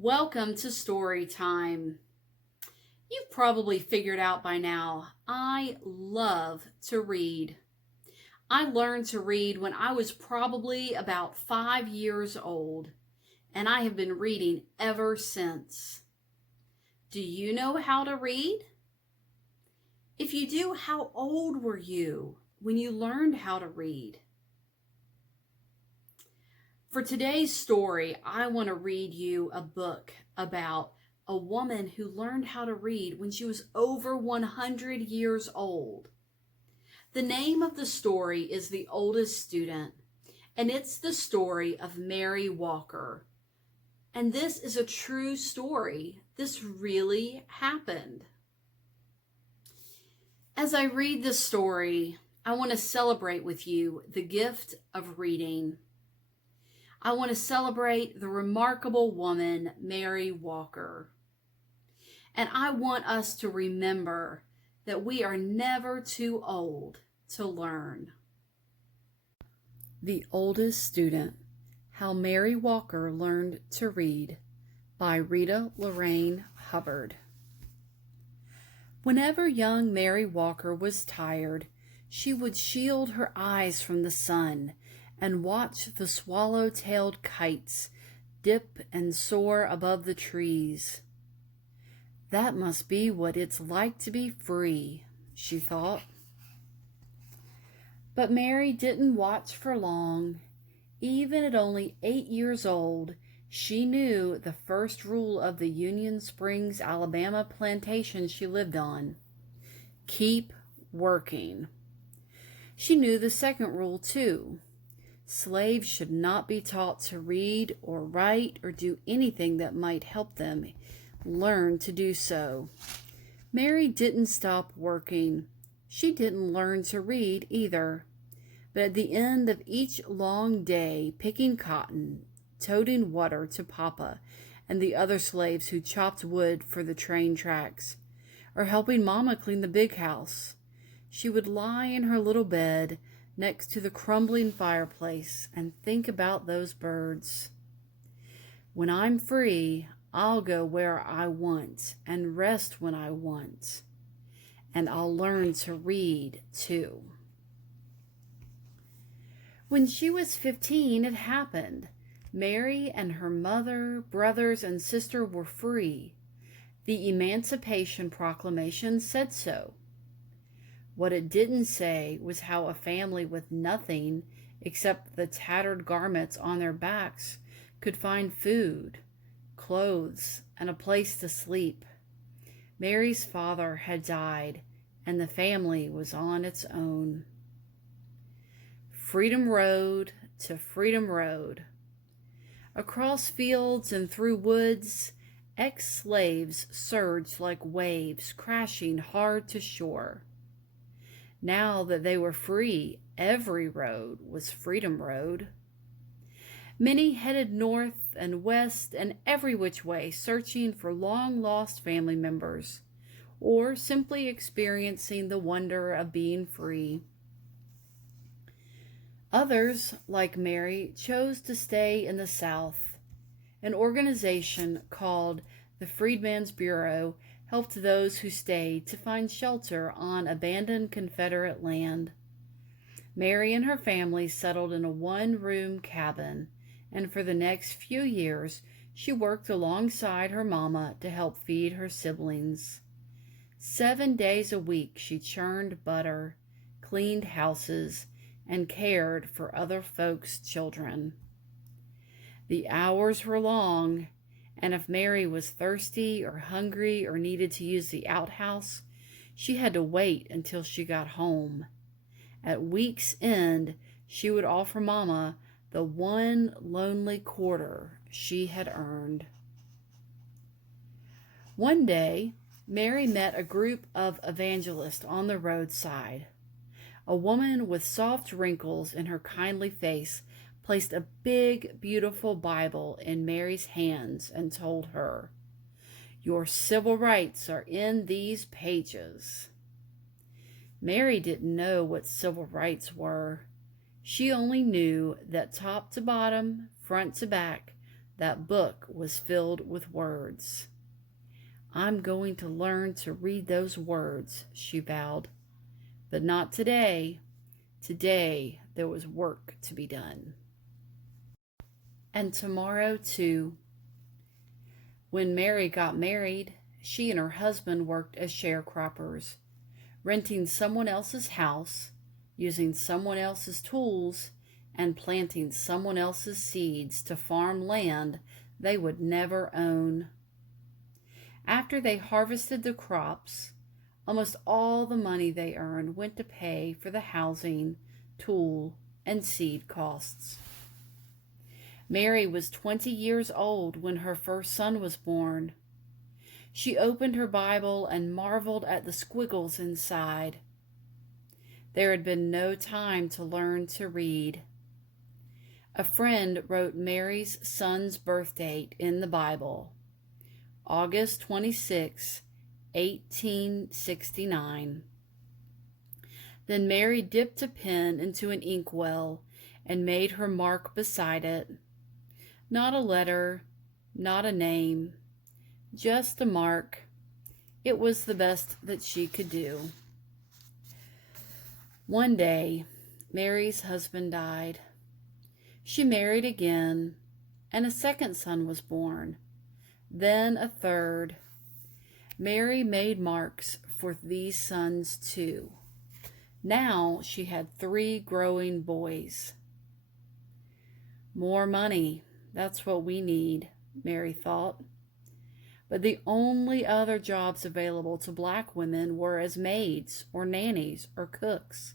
Welcome to Story Time. You've probably figured out by now, I love to read. I learned to read when I was probably about 5 years old, and I have been reading ever since. Do you know how to read? If you do, how old were you when you learned how to read? For today's story, I want to read you a book about a woman who learned how to read when she was over 100 years old. The name of the story is The Oldest Student, and it's the story of Mary Walker. And this is a true story. This really happened. As I read this story, I want to celebrate with you the gift of reading. I want to celebrate the remarkable woman, Mary Walker. And I want us to remember that we are never too old to learn. The Oldest Student: How Mary Walker Learned to Read by Rita, Lorraine, Hubbard. Whenever young Mary Walker was tired, she would shield her eyes from the sun and watch the swallow-tailed kites dip and soar above the trees. That must be what it's like to be free, she thought. But Mary didn't watch for long. Even at only 8 years old, she knew the first rule of the Union Springs, Alabama plantation she lived on: keep working. She knew the second rule, too. Slaves should not be taught to read or write or do anything that might help them learn to do so. Mary didn't stop working. She didn't learn to read either. But at the end of each long day, picking cotton, toting water to Papa and the other slaves who chopped wood for the train tracks, or helping Mama clean the big house, she would lie in her little bed next to the crumbling fireplace and think about those birds. When I'm free, I'll go where I want and rest when I want. And I'll learn to read, too. When she was 15, it happened. Mary and her mother, brothers, and sister were free. The Emancipation Proclamation said so. What it didn't say was how a family with nothing except the tattered garments on their backs could find food, clothes, and a place to sleep. Mary's father had died, and the family was on its own. Freedom Road to Freedom Road. Across fields and through woods, ex-slaves surged like waves crashing hard to shore. Now that they were free, every road was Freedom Road. Many headed north and west and every which way, searching for long-lost family members, or simply experiencing the wonder of being free. Others, like Mary, chose to stay in the South. An organization called the Freedmen's Bureau helped those who stayed to find shelter on abandoned Confederate land. Mary and her family settled in a one-room cabin, and for the next few years, she worked alongside her mama to help feed her siblings. 7 days a week, she churned butter, cleaned houses, and cared for other folks' children. The hours were long, and if Mary was thirsty or hungry or needed to use the outhouse, she had to wait until she got home. At week's end, she would offer Mama the one lonely quarter she had earned. One day, Mary met a group of evangelists on the roadside. A woman with soft wrinkles in her kindly face placed a big, beautiful Bible in Mary's hands and told her, "Your civil rights are in these pages." Mary didn't know what civil rights were. She only knew that top to bottom, front to back, That book was filled with words. I'm going to learn to read those words, she vowed. But not today. Today there was work to be done. And tomorrow, too. When Mary got married, she and her husband worked as sharecroppers, renting someone else's house, using someone else's tools, and planting someone else's seeds to farm land they would never own. After they harvested the crops, almost all the money they earned went to pay for the housing, tool, and seed costs. Mary was 20 years old when her first son was born. She opened her Bible and marveled at the squiggles inside. There had been no time to learn to read. A friend wrote Mary's son's birth date in the Bible, August 26, 1869. Then Mary dipped a pen into an inkwell and made her mark beside it. Not a letter, not a name, just a mark. It was the best that she could do. One day, Mary's husband died. She married again, and a second son was born, then a third. Mary made marks for these sons too. Now she had 3 growing boys. More money, that's what we need, Mary thought. But the only other jobs available to black women were as maids or nannies or cooks.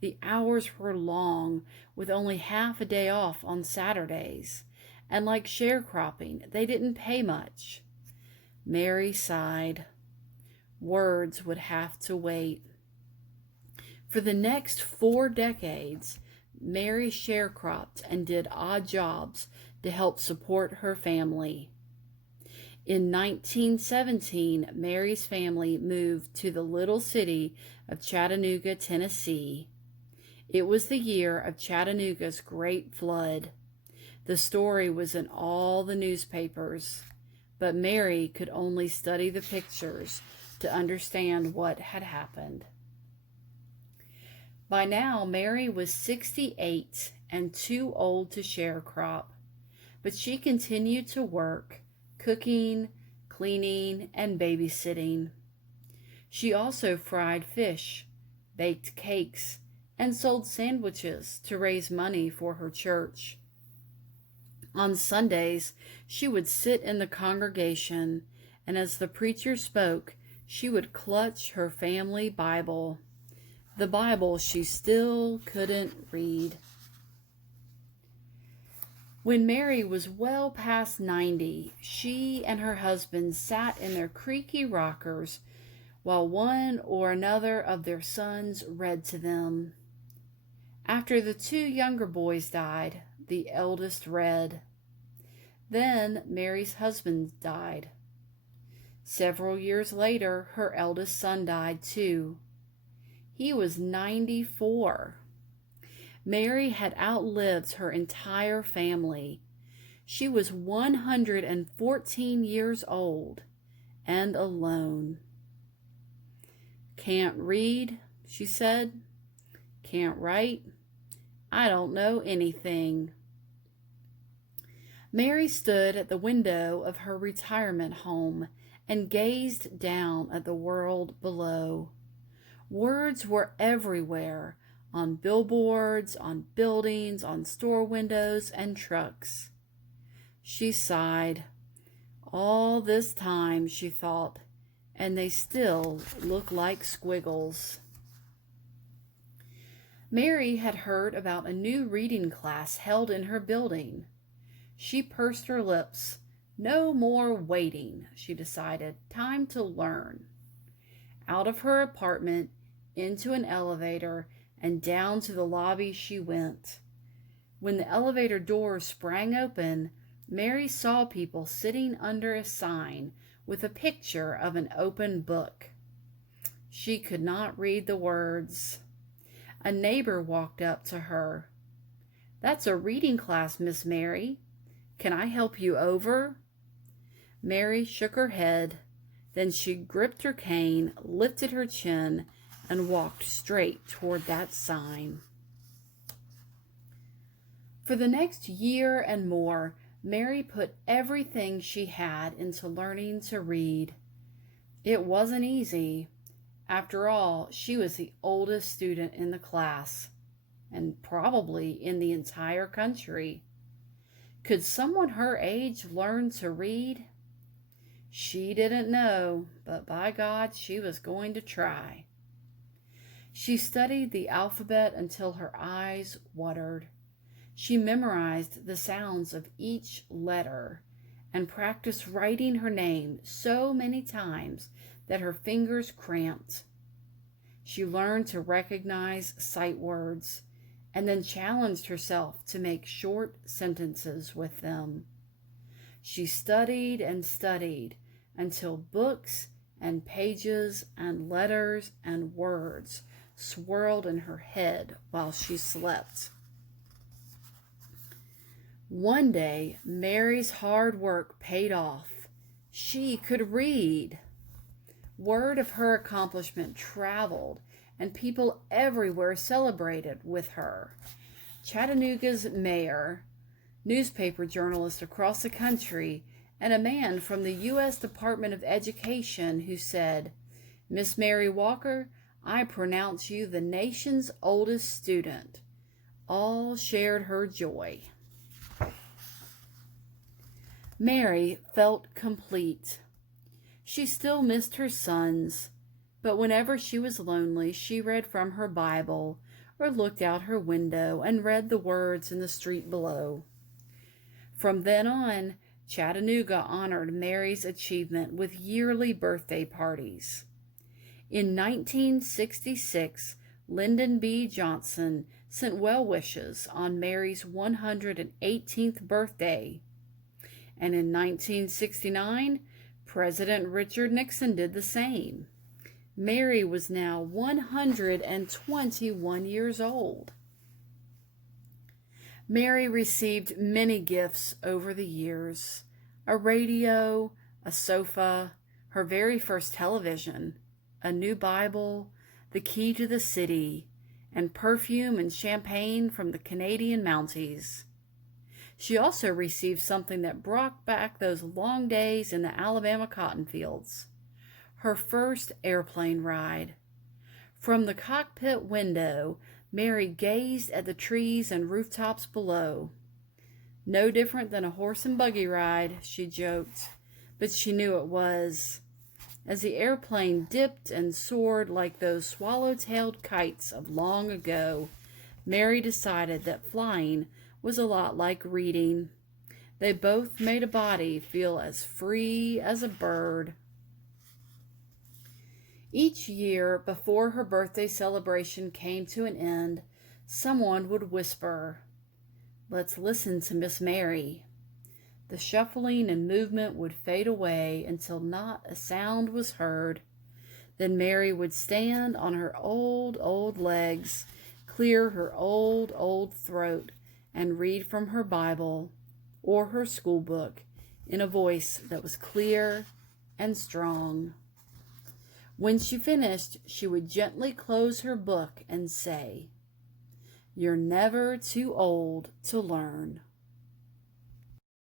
The hours were long, with only half a day off on Saturdays, and like sharecropping, they didn't pay much. Mary sighed. Words would have to wait. For the next 4 decades, Mary sharecropped and did odd jobs to help support her family. In 1917, Mary's family moved to the little city of Chattanooga, Tennessee. It was the year of Chattanooga's great flood. The story was in all the newspapers, but Mary could only study the pictures to understand what had happened. By now, Mary was 68 and too old to sharecrop, but she continued to work, cooking, cleaning, and babysitting. She also fried fish, baked cakes, and sold sandwiches to raise money for her church. On Sundays, she would sit in the congregation, and as the preacher spoke, she would clutch her family Bible, the Bible she still couldn't read. When Mary was well past 90, she and her husband sat in their creaky rockers while one or another of their sons read to them. After the 2 younger boys died, the eldest read. Then Mary's husband died. Several years later, her eldest son died too. He was 94. Mary had outlived her entire family. She was 114 years old and alone. Can't read, she said. Can't write. I don't know anything. Mary stood at the window of her retirement home and gazed down at the world below. Words were everywhere, on billboards, on buildings, on store windows, and trucks. She sighed. All this time, she thought, and they still look like squiggles. Mary had heard about a new reading class held in her building. She pursed her lips. No more waiting, she decided. Time to learn. Out of her apartment, into an elevator, and down to the lobby she went. When the elevator doors sprang open, Mary saw people sitting under a sign with a picture of an open book. She could not read the words. A neighbor walked up to her. "That's a reading class, Miss Mary. Can I help you over?" Mary shook her head. Then she gripped her cane, lifted her chin, and walked straight toward that sign. For the next year and more, Mary put everything she had into learning to read. It wasn't easy. After all, she was the oldest student in the class, and probably in the entire country. Could someone her age learn to read? She didn't know, but by God, she was going to try. She studied the alphabet until her eyes watered. She memorized the sounds of each letter and practiced writing her name so many times that her fingers cramped. She learned to recognize sight words and then challenged herself to make short sentences with them. She studied and studied until books and pages and letters and words swirled in her head while she slept. One day, Mary's hard work paid off. She could read. Word of her accomplishment traveled, and people everywhere celebrated with her. Chattanooga's mayor, newspaper journalists across the country, and a man from the U.S. Department of Education who said, "Miss Mary Walker, I pronounce you the nation's oldest student," all shared her joy. Mary felt complete. She still missed her sons, but whenever she was lonely, she read from her Bible or looked out her window and read the words in the street below. From then on, Chattanooga honored Mary's achievement with yearly birthday parties. In 1966, Lyndon B. Johnson sent well wishes on Mary's 118th birthday. And in 1969, President Richard Nixon did the same. Mary was now 121 years old. Mary received many gifts over the years: a radio, a sofa, her very first television, a new Bible, the key to the city, and perfume and champagne from the Canadian Mounties. She also received something that brought back those long days in the Alabama cotton fields: her first airplane ride. From the cockpit window, Mary gazed at the trees and rooftops below. "No different than a horse and buggy ride," she joked, but she knew it was. As the airplane dipped and soared like those swallow-tailed kites of long ago, Mary decided that flying was a lot like reading. They both made a body feel as free as a bird. Each year, before her birthday celebration came to an end, someone would whisper, "Let's listen to Miss Mary." The shuffling and movement would fade away until not a sound was heard. Then Mary would stand on her old legs, clear her old throat, and read from her Bible or her school book in a voice that was clear and strong. When she finished, she would gently close her book and say, "You're never too old to learn."